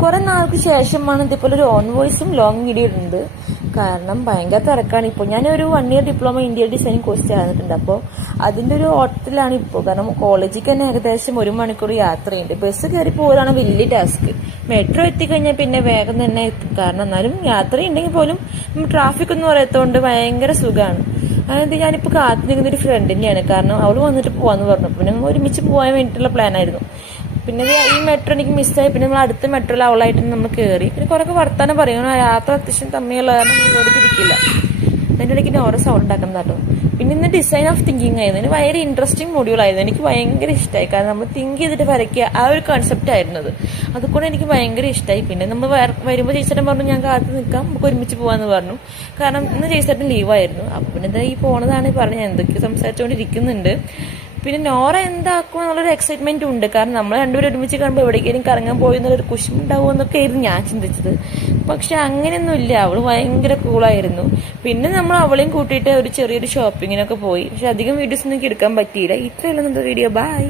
കുറെ നാൾക്ക് ശേഷമാണ് ഇതേപോലെ ഒരു ഓൺ വോയിസും ലോങ് വീഡിയോ ഇടുന്നത്. കാരണം ഭയങ്കര തിരക്കാണ് ഇപ്പോൾ. ഞാനൊരു 1 year diploma interior designing course ചേർന്നിട്ടുണ്ട്. അപ്പോൾ അതിന്റെ ഒരു ഓട്ടത്തിലാണ് ഇപ്പോൾ. കാരണം കോളേജിൽ തന്നെ ഏകദേശം 1 മണിക്കൂർ യാത്രയുണ്ട്. ബസ് കയറി പോകാനാണ് വലിയ ടാസ്ക്. മെട്രോ എത്തിക്കഴിഞ്ഞാൽ പിന്നെ വേഗം തന്നെ എത്തും. കാരണം എന്നാലും യാത്രയുണ്ടെങ്കിൽ പോലും ട്രാഫിക് ഒന്നും അറിയാത്തതുകൊണ്ട് ഭയങ്കര സുഖമാണ്. അതായത് ഞാനിപ്പോൾ കാത്തിരിക്കുന്ന ഒരു ഫ്രണ്ട് തന്നെയാണ്. കാരണം അവൾ വന്നിട്ട് പോവാന്ന് പറഞ്ഞു. പിന്നെ നമ്മൾ ഒരുമിച്ച് പോകാൻ വേണ്ടിയിട്ടുള്ള പ്ലാനായിരുന്നു. പിന്നെ ഈ മെട്രോ എനിക്ക് മിസ്സായി. പിന്നെ നമ്മൾ അടുത്ത മെട്രോയിൽ അവളായിട്ട് നമ്മൾ കയറി. പിന്നെ കുറേ വർത്താനം പറയും. യാത്ര അത്യാവശ്യം തമ്മിലുള്ള തിരിക്കില്ല. അതിൻ്റെ ഇടയ്ക്ക് ഓരോ സൗണ്ട് ഉണ്ടാക്കണം കേട്ടോ. പിന്നെ ഇന്ന് ഡിസൈൻ ഓഫ് തിങ്കിങ് ആയിരുന്നു. ഇതിന് ഭയങ്കര ഇൻട്രസ്റ്റിംഗ് മൊഡ്യൂൾ ആയിരുന്നു. എനിക്ക് ഭയങ്കര ഇഷ്ടമായി. കാരണം നമ്മൾ തിങ്ക് ചെയ്തിട്ട് വരയ്ക്കുക, ആ ഒരു കൺസെപ്റ്റ് ആയിരുന്നത്. അതുകൊണ്ട് എനിക്ക് ഭയങ്കര ഇഷ്ടമായി. പിന്നെ നമ്മൾ വരുമ്പോൾ ചേച്ചേട്ടൻ പറഞ്ഞു ഞാൻ കാത്ത് നിൽക്കാം, നമുക്ക് ഒരുമിച്ച് പോകാമെന്ന് പറഞ്ഞു. കാരണം ഇന്ന് ചേച്ചേട്ടൻ ലീവായിരുന്നു. അപ്പം പിന്നെ ഈ പോണതാണ് പറഞ്ഞത്. എന്തൊക്കെയോ സംസാരിച്ചുകൊണ്ടിരിക്കുന്നുണ്ട്. പിന്നെ നോറ എന്താക്കും എന്നുള്ളൊരു എക്സൈറ്റ്മെന്റ് ഉണ്ട്. കാരണം നമ്മൾ രണ്ടുപേരും ഒരുമിച്ച് കാണുമ്പോൾ എവിടേക്കെങ്കിലും കറങ്ങാൻ പോയി എന്നുള്ളൊരു കുശും ഉണ്ടാവും എന്നൊക്കെ ആയിരുന്നു ഞാൻ ചിന്തിച്ചത്. പക്ഷെ അങ്ങനെയൊന്നും ഇല്ല. അവള് ഭയങ്കര കൂളായിരുന്നു. പിന്നെ നമ്മൾ അവളെയും കൂട്ടിയിട്ട് ഒരു ചെറിയൊരു ഷോപ്പിങ്ങിനൊക്കെ പോയി. പക്ഷെ അധികം വീഡിയോസ് ഒന്നും എനിക്ക് എടുക്കാൻ പറ്റിയില്ല. ഇത്രയുള്ള വീഡിയോ. ബൈ.